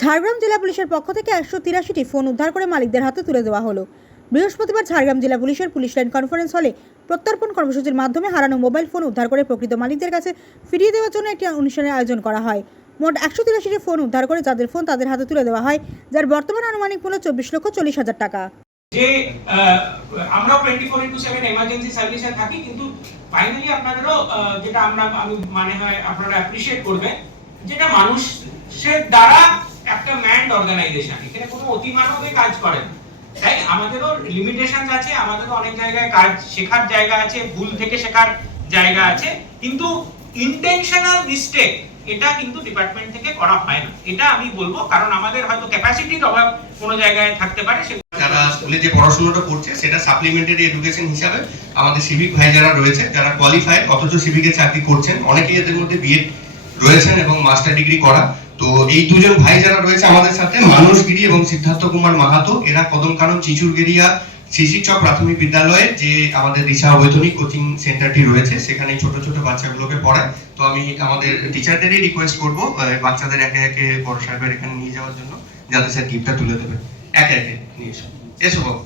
ঝাড়গ্রাম জেলা পুলিশের পক্ষ থেকে একশো তিরাশিটি ফোন উদ্ধার করে মালিকদের হাতে তুলে দেওয়া হলো। বৃহস্পতিবার ঝাড়গ্রাম জেলা পুলিশের পুলিশ লাইন কনফারেন্স হলে প্রত্যর্পণ কর্মসূচির মাধ্যমে হারানো মোবাইল ফোন উদ্ধার করে প্রকৃত মালিকদের কাছে ফিরিয়ে দেওয়ার জন্য একটি অনুষ্ঠানের আয়োজন করা হয়। মোট একশো তিরাশিটি ফোন উদ্ধার করে যাদের ফোন তাদের হাতে তুলে দেওয়া হয় যার বর্তমান আনুমানিক মূল্য চব্বিশ লক্ষ চল্লিশ হাজার টাকা। যে আহ, আমরাও twenty four into seven emergency সার্ভিসে থাকি কিন্তু ফাইনালি আপনাদেরও যেটা আমরা আমি মানে হয় আপনারা অ্যাপ্রিসিয়েট করবেন যেটা মানুষের দ্বারা একটা ম্যান্ড অর্গানাইজেশন এখানে কোনো অতিমানবে কাজ করে না। তাই আমাদেরও লিমিটেশন আছে, আমাদেরও অনেক জায়গায় কাজ শেখার জায়গা আছে, ভুল থেকে শেখার জায়গা আছে, কিন্তু ইন্টেনশনাল মিস্টেক এটা কিন্তু ডিপার্টমেন্ট থেকে করা হয় না। এটা আমি বলব, কারণ আমাদের হয়তো ক্যাপাসিটির অভাব কোনো জায়গায় থাকতে পারে যারা স্কুলে যে পড়াশোনাটা করছে, সেটা সাপ্লিমেন্টারি এডুকেশন হিসাবে আমাদের সিভিক ভাই যারা রয়েছে, যারা কোয়ালিফাইড অথচ সিভিকে চাকরি করছেন, অনেকেই এদের মধ্যে বিএড রয়েছেন এবং মাস্টার ডিগ্রি করা। তো এই দুজন ভাই যারা রয়েছে আমাদের সাথে, মানুষ গিরি এবং সিদ্ধার্থ কুমার মাহাতো, এরা কদম কানন চিচুরগেরিয়া শিশির চক প্রাথমিক বিদ্যালয়ে যে আমাদের দিশা অবৈতনিক কোচিং সেন্টারটি রয়েছে, সেখানে ছোট ছোট বাচ্চাগুলোকে পড়ায়। তো আমি আমাদের টিচারদেরই রিকোয়েস্ট করব বাচ্চাদের একে একে বড় সাহেবের এখানে নিয়ে যাওয়ার জন্য, যাতে স্যার গিফটটা তুলে দেবে। একে একে নিয়ে এসো। এসো বাবু।